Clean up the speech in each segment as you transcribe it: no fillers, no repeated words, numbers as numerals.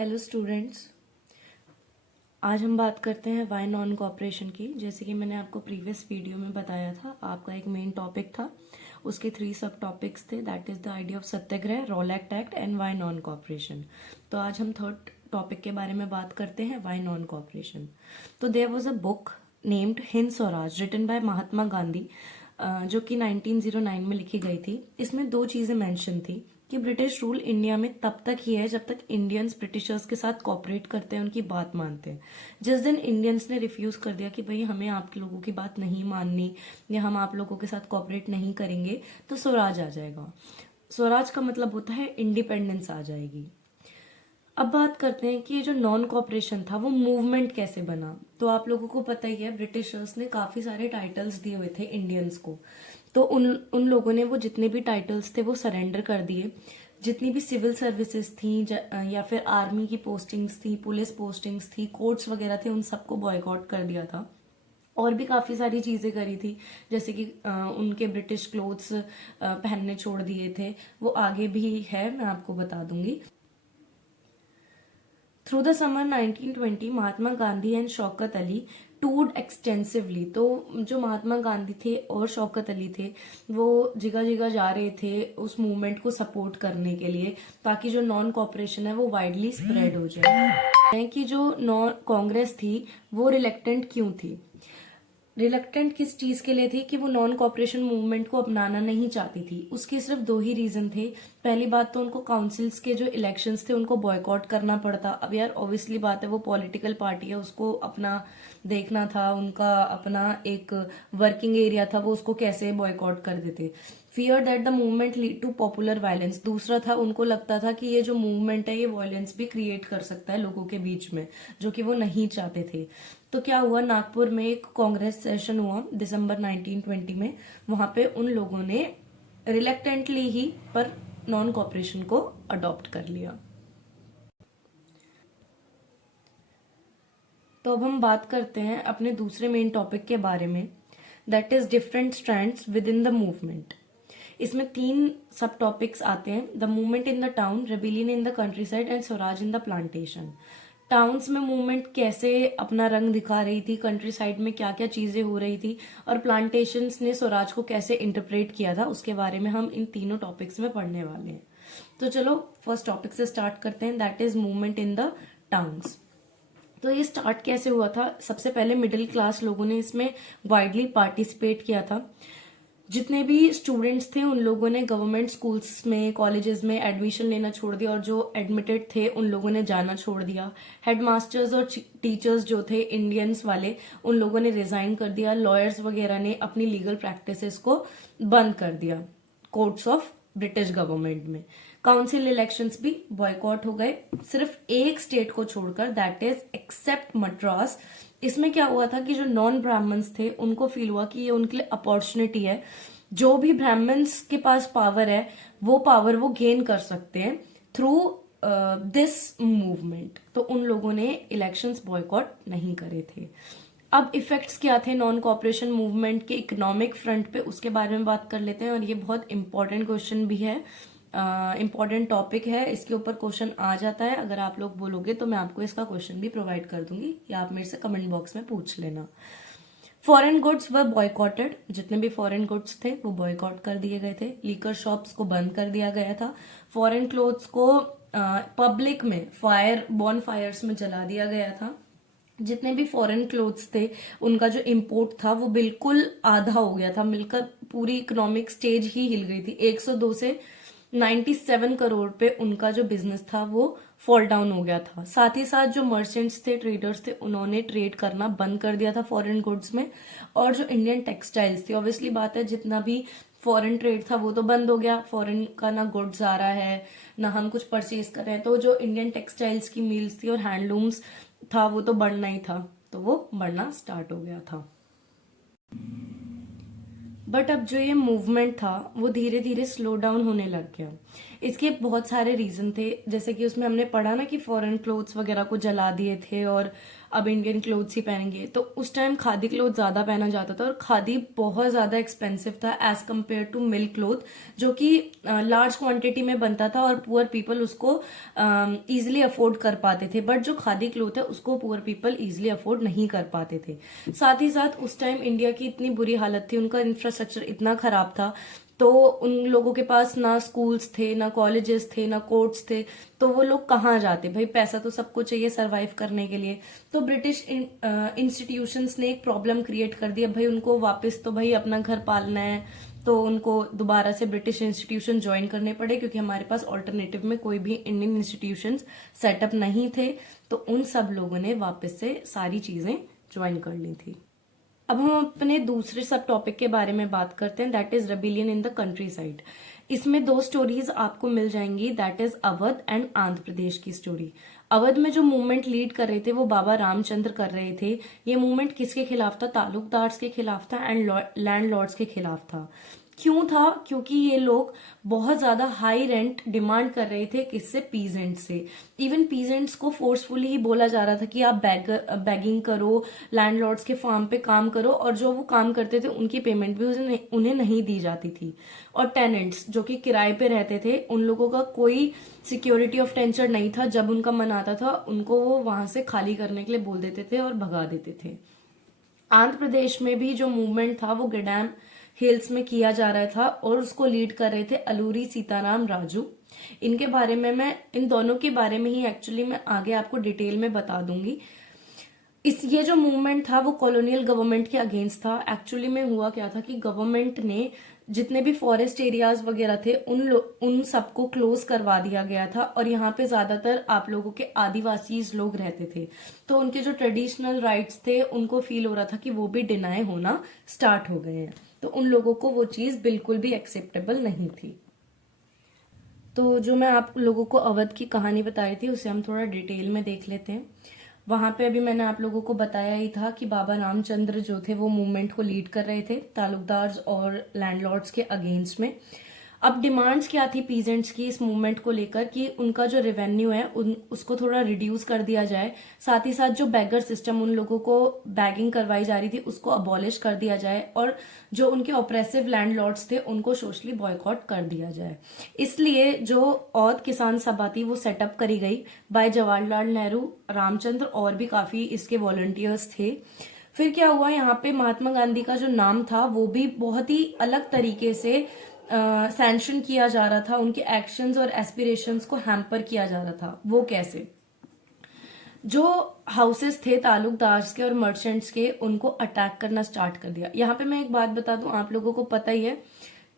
Hello students, आज हम बात करते हैं वाई नॉन कॉपरेशन की। जैसे कि मैंने आपको प्रीवियस वीडियो में बताया था, आपका एक मेन टॉपिक था, उसके 3 सब टॉपिक्स थे, that is the idea of Satyagraha, Rowlatt act and why non cooperation. तो आज हम थर्ड टॉपिक के बारे में बात करते हैं, वाई नॉन कॉपरेशन। तो there was a book named Hind Swaraj written by Mahatma Gandhi, जो कि 1909 में लिखी गई थी। इसमें 2 चीजें मेंशन थी कि ब्रिटिश रूल इंडिया में तब तक ही है जब तक इंडियंस ब्रिटिशर्स के साथ कॉपरेट करते हैं, उनकी बात मानते हैं। जिस दिन इंडियंस ने रिफ्यूज कर दिया कि भाई हमें आप लोगों की बात नहीं माननी या हम आप लोगों के साथ कॉपरेट नहीं करेंगे, तो स्वराज आ जाएगा। स्वराज का मतलब होता है इंडिपेंडेंस आ जाएगी। अब बात करते हैं कि ये जो नॉन कॉपरेशन था वो मूवमेंट कैसे बना। तो आप लोगों को पता ही है, ब्रिटिशर्स ने काफी सारे टाइटल्स दिए हुए थे इंडियंस को। तो उन लोगों ने वो जितने भी टाइटल्स थे वो सरेंडर कर दिए। जितनी भी सिविल सर्विसेज थी या फिर आर्मी की पोस्टिंग्स थी, पुलिस पोस्टिंग्स थी, कोर्ट्स वगैरह थे, उन सबको बॉयकॉट कर दिया था। और भी काफी सारी चीजें करी थी, जैसे कि उनके ब्रिटिश क्लोथ्स पहनने छोड़ दिए थे। वो आगे भी है, मैं आपको बता दूंगी। Through the summer 1920 Mahatma Gandhi and Shaukat Ali toured extensively. तो जो महात्मा गांधी थे और शौकत अली थे, वो जगह जगह जा रहे थे उस मूवमेंट को सपोर्ट करने के लिए, ताकि जो नॉन कॉपरेशन है वो वाइडली स्प्रेड हो जाए। कि जो नॉन कांग्रेस थी वो रिलेक्टेंट क्यों थी? रिलक्टेंट किस चीज के लिए थी? कि वो नॉन कॉपरेशन मूवमेंट को अपनाना नहीं चाहती थी। उसके सिर्फ 2 ही रीजन थे। पहली बात तो उनको काउंसिल्स के जो इलेक्शंस थे उनको बॉयकॉट करना पड़ता। अब यार ऑब्वियसली बात है, वो पॉलिटिकल पार्टी है, उसको अपना देखना था, उनका अपना एक वर्किंग एरिया था, वो उसको कैसे बॉयकॉट कर देते। Fear that the movement lead to popular violence. दूसरा था, उनको लगता था कि ये जो मूवमेंट है ये वायलेंस भी क्रिएट कर सकता है लोगों के बीच में, जो कि वो नहीं चाहते थे। तो क्या हुआ, नागपुर में एक कांग्रेस सेशन हुआ दिसंबर 1920 में। वहां पे उन लोगों ने रिलेक्टेंटली ही पर नॉन कॉपरेशन को अडॉप्ट कर लिया। तो अब हम बात करते हैं अपने दूसरे मेन टॉपिक के बारे में, that is different strands with in the movement. इसमें 3 सब टॉपिक्स आते हैं, the movement in the town, rebellion in the country side and Swaraj in the plantation. Towns में मूवमेंट कैसे अपना रंग दिखा रही थी, कंट्री साइड में क्या क्या चीजें हो रही थी, और प्लांटेशंस ने स्वराज को कैसे इंटरप्रेट किया था, उसके बारे में हम इन तीनों टॉपिक्स में पढ़ने वाले हैं। तो चलो फर्स्ट टॉपिक से स्टार्ट करते हैं, that is movement in the towns. तो ये स्टार्ट कैसे हुआ था? सबसे पहले मिडिल क्लास लोगों ने इसमें वाइडली पार्टिसिपेट किया था। जितने भी स्टूडेंट्स थे उन लोगों ने गवर्नमेंट स्कूल्स में, कॉलेजेस में एडमिशन लेना छोड़ दिया, और जो एडमिटेड थे उन लोगों ने जाना छोड़ दिया। हेडमास्टर्स और टीचर्स जो थे इंडियंस वाले, उन लोगों ने रिजाइन कर दिया। लॉयर्स वगैरह ने अपनी लीगल प्रैक्टिसेस को बंद कर दिया कोर्ट्स ऑफ ब्रिटिश गवर्नमेंट में। काउंसिल इलेक्शंस भी बॉयकॉट हो गए, सिर्फ एक स्टेट को छोड़कर, दैट इज एक्सेप्ट मद्रास। इसमें क्या हुआ था कि जो नॉन ब्राह्मण्स थे उनको फील हुआ कि ये उनके लिए अपॉर्चुनिटी है। जो भी ब्राह्मण्स के पास पावर है वो पावर वो गेन कर सकते हैं थ्रू दिस मूवमेंट। तो उन लोगों ने इलेक्शंस बॉयकॉट नहीं करे थे। अब इफेक्ट्स क्या थे नॉन कॉपरेशन मूवमेंट के इकोनॉमिक फ्रंट पे, उसके बारे में बात कर लेते हैं। और ये बहुत इंपॉर्टेंट क्वेश्चन भी है, इंपॉर्टेंट टॉपिक है, इसके ऊपर क्वेश्चन आ जाता है। अगर आप लोग बोलोगे तो मैं आपको इसका क्वेश्चन भी प्रोवाइड कर दूंगी, या आप मेरे से कमेंट बॉक्स में पूछ लेना। Foreign goods were boycotted. जितने भी फॉरेन गुड्स थे वो बॉयकॉट कर दिए गए थे। लीकर शॉप्स को बंद कर दिया गया था। फॉरेन क्लोथ्स को पब्लिक में बॉन फायर्स में जला दिया गया था। जितने भी फॉरेन क्लोथ्स थे उनका जो इंपोर्ट था वो बिल्कुल आधा हो गया था, मिलकर पूरी इकोनॉमिक स्टेज ही हिल गई थी। 102 से 97 करोड़ पे उनका जो बिजनेस था वो फॉल डाउन हो गया था। साथ ही साथ जो मर्चेंट्स थे, ट्रेडर्स थे, उन्होंने ट्रेड करना बंद कर दिया था फॉरेन गुड्स में। और जो इंडियन टेक्सटाइल्स थी, ऑब्वियसली बात है जितना भी फॉरेन ट्रेड था वो तो बंद हो गया। फॉरेन का ना गुड्स आ रहा है ना हम कुछ परचेज कर रहे हैं, तो जो इंडियन टेक्सटाइल्स की मिल्स थी और हैंडलूम्स था वो तो बढ़ना ही था, तो वो बढ़ना स्टार्ट हो गया था। बट अब जो ये मूवमेंट था वो धीरे धीरे स्लो डाउन होने लग गया। इसके बहुत सारे रीजन थे, जैसे कि उसमें हमने पढ़ा ना कि फॉरेन क्लोथ्स वगैरह को जला दिए थे, और अब इंडियन क्लोथ्स ही पहनेंगे। तो उस टाइम खादी क्लोथ ज्यादा पहना जाता था और खादी बहुत ज्यादा एक्सपेंसिव था as compared to mill cloth, जो कि लार्ज क्वांटिटी में बनता था और पुअर पीपल उसको इजिली अफोर्ड कर पाते थे। बट जो खादी क्लोथ है उसको पुअर पीपल इजिली अफोर्ड नहीं कर पाते थे। साथ ही साथ उस टाइम इंडिया की इतनी बुरी हालत थी, उनका इंफ्रास्ट्रक्चर इतना खराब था, तो उन लोगों के पास ना स्कूल्स थे, ना कॉलेजेस थे, ना कोर्ट्स थे, तो वो लोग कहाँ जाते भाई, पैसा तो सबको चाहिए सरवाइव करने के लिए। तो ब्रिटिश इंस्टीट्यूशंस ने एक प्रॉब्लम क्रिएट कर दिया, भाई उनको वापस तो भाई अपना घर पालना है, तो उनको दोबारा से ब्रिटिश इंस्टीट्यूशन ज्वाइन करने पड़े, क्योंकि हमारे पास ऑल्टरनेटिव में कोई भी इंडियन इंस्टीट्यूशन सेटअप नहीं थे। तो उन सब लोगों ने वापस से सारी चीजें ज्वाइन कर ली थी। अब हम अपने दूसरे सब टॉपिक के बारे में बात करते हैं, that is rebellion in the countryside. इसमें दो स्टोरीज आपको मिल जाएंगी, that is Awadh and Andhra Pradesh की स्टोरी। अवध में जो मूवमेंट लीड कर रहे थे वो बाबा रामचंद्र कर रहे थे। ये मूवमेंट किसके खिलाफ था? तालुकदार्स के खिलाफ था एंड लैंडलॉर्ड्स के खिलाफ था। क्यों था? क्योंकि ये लोग बहुत ज्यादा हाई रेंट डिमांड कर रहे थे, किससे? पीजेंट से। इवन पीजेंट्स को फोर्सफुली ही बोला जा रहा था कि आप बैगिंग करो, लैंडलॉर्ड्स के फार्म पे काम करो, और जो वो काम करते थे उनकी पेमेंट भी उन्हें नहीं दी जाती थी। और टेनेंट्स जो कि किराए पे रहते थे, उन लोगों का कोई सिक्योरिटी ऑफ टेंचर नहीं था। जब उनका मन आता था उनको वो वहां से खाली करने के लिए बोल देते थे और भगा देते थे। आंध्र प्रदेश में भी जो मूवमेंट था वो गिडाम हिल्स में किया जा रहा था और उसको लीड कर रहे थे अलूरी सीताराम राजू। इनके बारे में मैं इन दोनों के बारे में ही एक्चुअली मैं आगे आपको डिटेल में बता दूंगी। ये जो मूवमेंट था वो कॉलोनियल गवर्नमेंट के अगेंस्ट था। एक्चुअली में हुआ क्या था कि गवर्नमेंट ने जितने भी फॉरेस्ट एरियाज वगैरह थे उन सबको क्लोज करवा दिया गया था, और यहाँ पे ज्यादातर आप लोगों के आदिवासी लोग रहते थे। तो उनके जो ट्रेडिशनल राइट्स थे उनको फील हो रहा था कि वो भी डिनाई होना स्टार्ट हो गए हैं। तो उन लोगों को वो चीज बिल्कुल भी एक्सेप्टेबल नहीं थी। तो जो मैं आप लोगों को अवध की कहानी बताई थी उसे हम थोड़ा डिटेल में देख लेते हैं। वहां पे अभी मैंने आप लोगों को बताया ही था कि बाबा रामचंद्र जो थे वो मूवमेंट को लीड कर रहे थे तालुकदार्स और लैंडलॉर्ड्स के अगेंस्ट में। अब डिमांड्स क्या थी पीजेंट्स की इस मूवमेंट को लेकर कि उनका जो रेवेन्यू है उसको थोड़ा रिड्यूस कर दिया जाए। साथ ही साथ जो बैगर सिस्टम उन लोगों को बैगिंग करवाई जा रही थी उसको अबॉलिश कर दिया जाए, और जो उनके ऑपरेसिव लैंडलॉर्ड्स थे उनको सोशली बॉयकॉट कर दिया जाए। इसलिए जो औद किसान सभा थी वो सेटअप करी गई बाय जवाहरलाल नेहरू, रामचंद्र और भी काफी इसके वॉलंटियर्स थे। फिर क्या हुआ, यहाँ पे महात्मा गांधी का जो नाम था वो भी बहुत ही अलग तरीके से सैंक्शन किया जा रहा था। उनके एक्शंस और एस्पिरेशंस को हैम्पर किया जा रहा था। वो कैसे? जो हाउसेस थे तालुकदार्स के और मर्चेंट्स के उनको अटैक करना स्टार्ट कर दिया। यहाँ पे मैं एक बात बता दूं, आप लोगों को पता ही है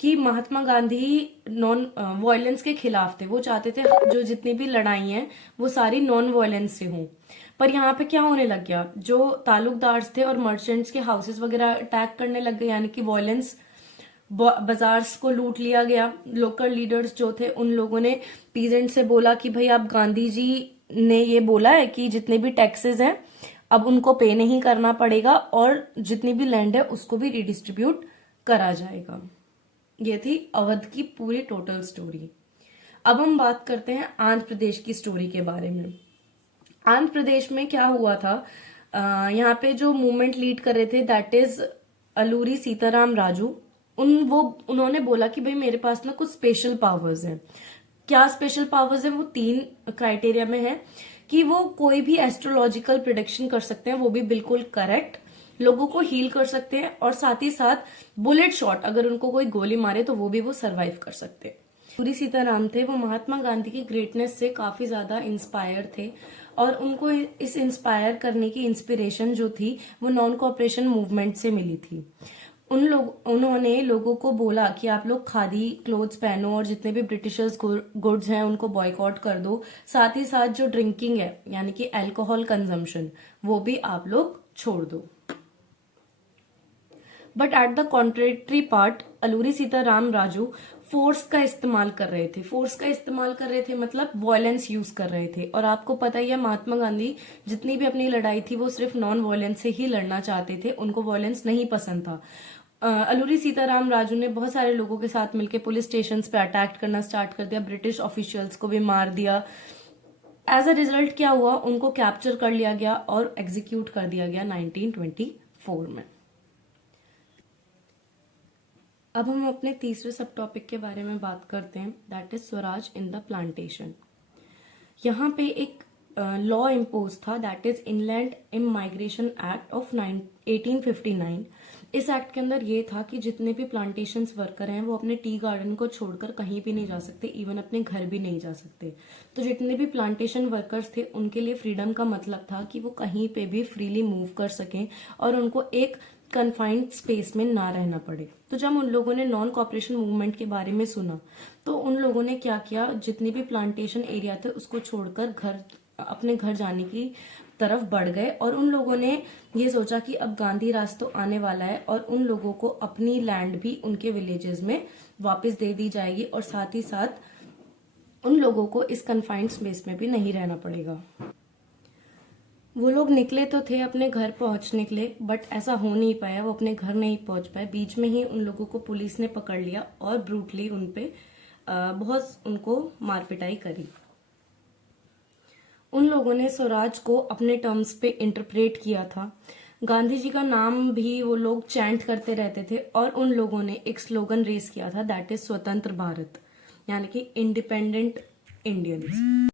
कि महात्मा गांधी नॉन वायलेंस के खिलाफ थे। वो चाहते थे जो जितनी भी लड़ाई हैं वो सारी नॉन वायलेंस से हों। पर यहाँ पे क्या होने लग गया, जो तालुकदार्स थे और मर्चेंट्स के हाउसेस वगैरह अटैक करने लग गए, यानी कि वायलेंस, बाजार को लूट लिया गया। लोकल लीडर्स जो थे उन लोगों ने पीजेंट से बोला कि भाई आप, गांधी जी ने ये बोला है कि जितने भी टैक्सेस हैं अब उनको पे नहीं करना पड़ेगा और जितनी भी लैंड है उसको भी रिडिस्ट्रीब्यूट करा जाएगा। ये थी अवध की पूरी टोटल स्टोरी। अब हम बात करते हैं आंध्र प्रदेश की स्टोरी के बारे में। आंध्र प्रदेश में क्या हुआ था, यहाँ पे जो मूवमेंट लीड कर रहे थे दैट इज अलूरी सीताराम राजू। उन्होंने बोला कि भाई मेरे पास ना कुछ स्पेशल पावर्स हैं। क्या स्पेशल पावर्स है? वो 3 क्राइटेरिया में है कि वो कोई भी एस्ट्रोलॉजिकल प्रिडिक्शन कर सकते हैं, वो भी बिल्कुल करेक्ट, लोगों को हील कर सकते हैं, और साथ ही साथ बुलेट शॉट अगर उनको कोई गोली मारे तो वो भी वो सरवाइव कर सकते हैं। पूरी सीताराम थे, वो महात्मा गांधी की ग्रेटनेस से काफी ज्यादा इंस्पायर थे, और उनको इस इंस्पायर करने की इंस्पिरेशन जो थी वो नॉन कोऑपरेशन मूवमेंट से मिली थी। उन्होंने लोगों को बोला कि आप लोग खादी क्लोथ्स पहनो और जितने भी ब्रिटिशर्स गुड्स हैं उनको बॉयकॉट कर दो। साथ ही साथ जो ड्रिंकिंग है यानी कि अल्कोहल कंजम्पशन वो भी आप लोग छोड़ दो। But at the contradictory part Alluri Sitaram Raju force का इस्तेमाल कर रहे थे। फोर्स का इस्तेमाल कर रहे थे मतलब वायलेंस यूज कर रहे थे। और आपको पता ही है महात्मा गांधी जितनी भी अपनी लड़ाई थी वो सिर्फ नॉन वायलेंस से ही लड़ना चाहते थे, उनको वायलेंस नहीं पसंद था। अलूरी सीताराम राजू ने बहुत सारे लोगों के साथ मिलकर पुलिस स्टेशन पे अटैक करना स्टार्ट कर दिया, ब्रिटिश ऑफिशियल्स को भी मार दिया। एज अ रिजल्ट क्या हुआ, उनको कैप्चर कर लिया गया और एग्जीक्यूट कर दिया गया 1924 में। अब हम अपने तीसरे सब टॉपिक के बारे में बात करते हैं, that is Swaraj in the plantation. यहाँ पे एक लॉ इम्पोज था, that is inland immigration act of 1859। इस एक्ट के अंदर ये था कि जितने भी प्लांटेशन वर्कर हैं वो अपने टी गार्डन को छोड़कर कहीं भी नहीं जा सकते, इवन अपने घर भी नहीं जा सकते। तो जितने भी प्लांटेशन वर्कर्स थे उनके लिए फ्रीडम का मतलब था कि वो कहीं पे भी फ्रीली मूव कर सकें और उनको एक कन्फाइंड स्पेस में ना रहना पड़े। तो जब उन लोगों ने नॉन कॉपरेशन मूवमेंट के बारे में सुना तो उन लोगों ने क्या किया, जितने भी प्लांटेशन एरिया थे उसको छोड़कर अपने घर जाने की तरफ बढ़ गए। और उन लोगों ने ये सोचा कि अब गांधी राज तो आने वाला है और उन लोगों को अपनी लैंड भी उनके विलेजेस में वापस दे दी जाएगी और साथ ही साथ उन लोगों को इस कन्फाइंड स्पेस में भी नहीं रहना पड़ेगा। वो लोग निकले तो थे अपने घर पहुंचने के लिए, बट ऐसा हो नहीं पाया, वो अपने घर नहीं पहुंच पाए। बीच में ही उन लोगों को पुलिस ने पकड़ लिया और ब्रूटली उनपे बहुत उनको मार पिटाई करी। उन लोगों ने स्वराज को अपने टर्म्स पे इंटरप्रेट किया था। गांधी जी का नाम भी वो लोग चैंट करते रहते थे और उन लोगों ने एक स्लोगन रेस किया था, दैट इज स्वतंत्र भारत, यानी कि इंडिपेंडेंट इंडियंस।